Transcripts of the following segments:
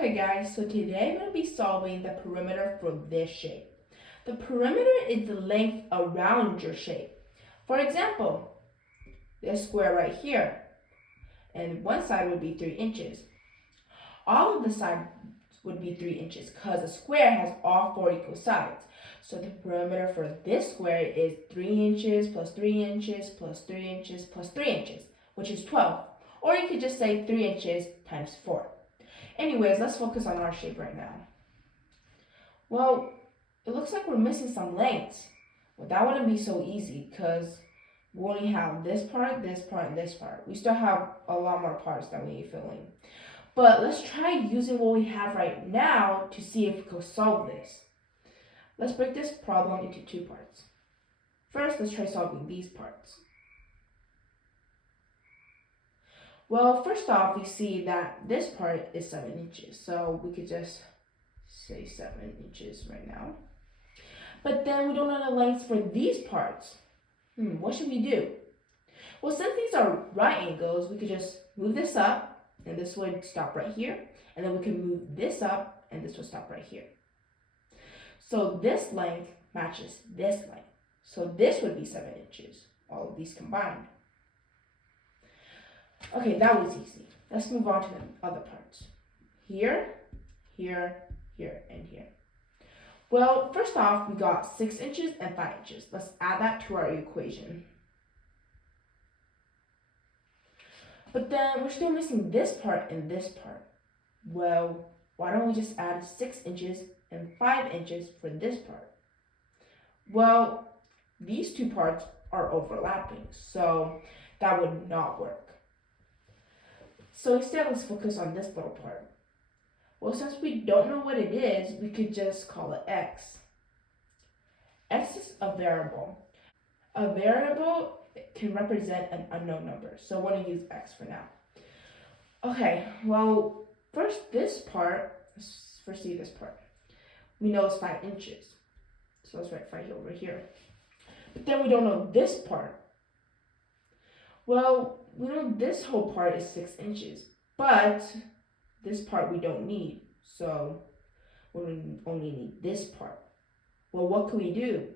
Okay guys, so today I'm going to be solving the perimeter for this shape. The perimeter is the length around your shape. For example, this square right here, and one side would be 3 inches. All of the sides would be 3 inches because a square has all 4 equal sides. So the perimeter for this square is 3 inches plus 3 inches plus 3 inches plus 3 inches, which is 12. Or you could just say 3 inches times 4. Anyways, let's focus on our shape right now. Well, it looks like we're missing some lengths. Well, that wouldn't be so easy because we only have this part, and this part. We still have a lot more parts that we need to fill in. But let's try using what we have right now to see if we can solve this. Let's break this problem into 2 parts. First, let's try solving these parts. Well, first off, we see that this part is 7 inches, so we could just say 7 inches right now. But then we don't know the lengths for these parts. What should we do? Well, since these are right angles, we could just move this up, and this would stop right here. And then we can move this up, and this would stop right here. So this length matches this length. So this would be 7 inches, all of these combined. Okay, that was easy. Let's move on to the other parts. Here, here, here, and here. Well, first off, we got 6 inches and 5 inches. Let's add that to our equation. But then we're still missing this part and this part. Well, why don't we just add 6 inches and 5 inches for this part? Well, these 2 parts are overlapping, so that would not work. So instead, let's focus on this little part. Well, since we don't know what it is, we could just call it x. X is a variable. A variable can represent an unknown number, so I want to use x for now. Okay, well, first this part, let's first see this part. We know it's 5 inches, so let's write 5 over here. But then we don't know this part. Well, we know this whole part is 6 inches, but this part we don't need, so we only need this part. Well, what can we do?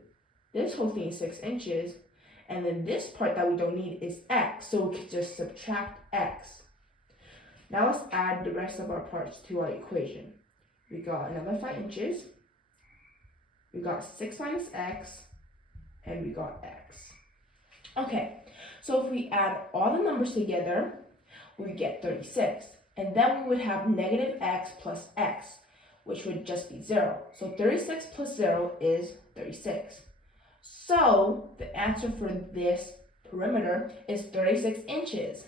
This whole thing is 6 inches, and then this part that we don't need is x, so we can just subtract x. Now let's add the rest of our parts to our equation. We got another 5 inches, we got 6 minus x, and we got x. Okay, so if we add all the numbers together, we get 36. And then we would have negative x plus x, which would just be 0. So 36 plus 0 is 36. So the answer for this perimeter is 36 inches.